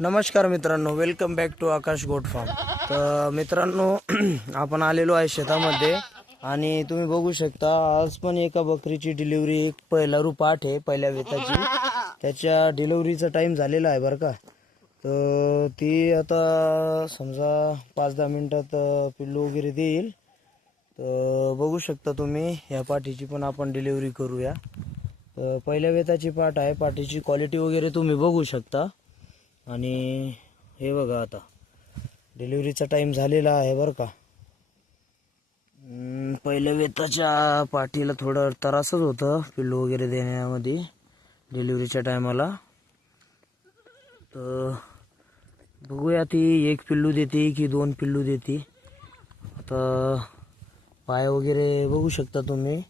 नमस्कार मित्रांनो, welcome back to Akash goat farm. तर मित्रांनो, आपण आलेलो आहे शेतामध्ये आणि तुम्ही बघू शकता आज पण एका बकरीची डिलिव्हरी, एक पहिला रूपाठ आहे पहिल्या वेताची. त्याच्या डिलिव्हरीचा टाइम झालेला आहे बरं का. तर ती आता समजा 5-10 मिनिटात पिल्लू वगैरे देईल. तर बघू शकता तुम्ही, ह्या पाठीची पण आपण डिलिव्हरी करूया. पहिल्या वेताची पाठ आहे, पाठीची क्वालिटी वगैरे तुम्ही बघू शकता. आणि हे बघा, आता डिलिव्हरीचा टाइम झालेला आहे बरं का. पहिल्या वेताच्या पाठीला थोडं त्रासच होतं पिल्लू वगैरे देण्यामध्ये डिलिव्हरीच्या टायमाला. तर बघूया ती एक पिल्लू देते की 2 पिल्लू देते. आता पाय वगैरे बघू शकता तुम्ही,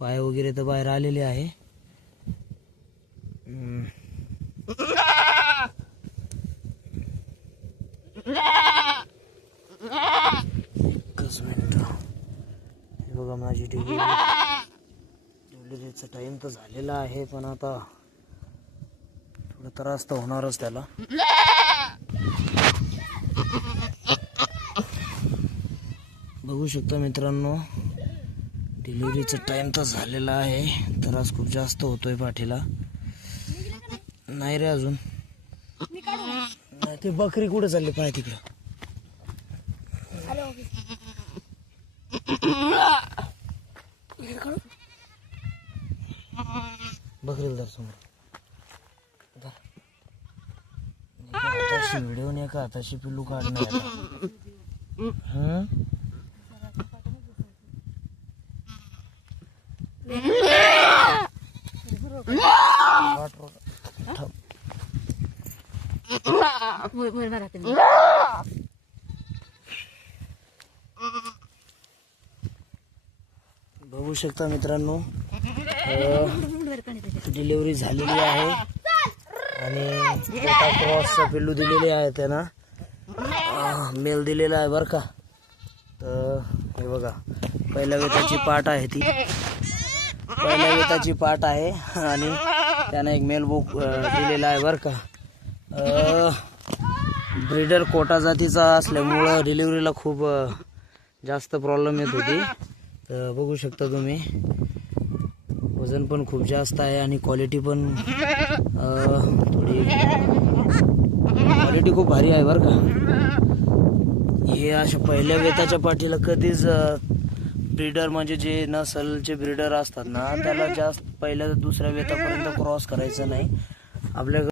पाय वगैरे तर बाहेर आलेले आहे. एकच मिनिट. हे बघा, माझी डिलिव्हरीचा टाइम तर झालेला आहे, पण आता थोडा त्रास तर होणारच त्याला. बघू शकता मित्रांनो, डिलिव्हरीचा टाइम तर झालेला आहे. त्रास खूप जास्त होतोय पाठीला. नाही रे अजून नाही. ते बकरी कुठे चालली पाय तिकडं. बकरीला धर समोर. आताशी व्हिडिओ नाही का, आताशी पिल्लू काढणार. बघू शकता मित्रांनो, डिलिव्हरी झालेली आहे आणि एका क्रॉसचा पिल्लू दिलेले आहे त्यांना, मेल दिलेला आहे बरं का. तर हे बघा, पहिल्या वेताची पाठ आहे ती, पहिल्या वेताची पाठ आहे आणि त्यानं एक मेल बुक दिलेला आहे बरं का. ब्रीडर कोटा जातीचा असल्यामुळं डिलिव्हरीला खूप जास्त प्रॉब्लेम येत होती. तर बघू शकता तुम्ही, वजन पण खूप जास्त आहे आणि क्वालिटी पण थोडी, क्वालिटी खूप भारी आहे बरं का. हे अशा पहिल्या वेताच्या पाठीला कधीच ब्रीडर म्हणजे जे नसलचे ब्रीडर असतात ना, त्याला जास्त पहिल्या दुसऱ्या वेतापर्यंत क्रॉस करायचं नाही. आपल्याकडे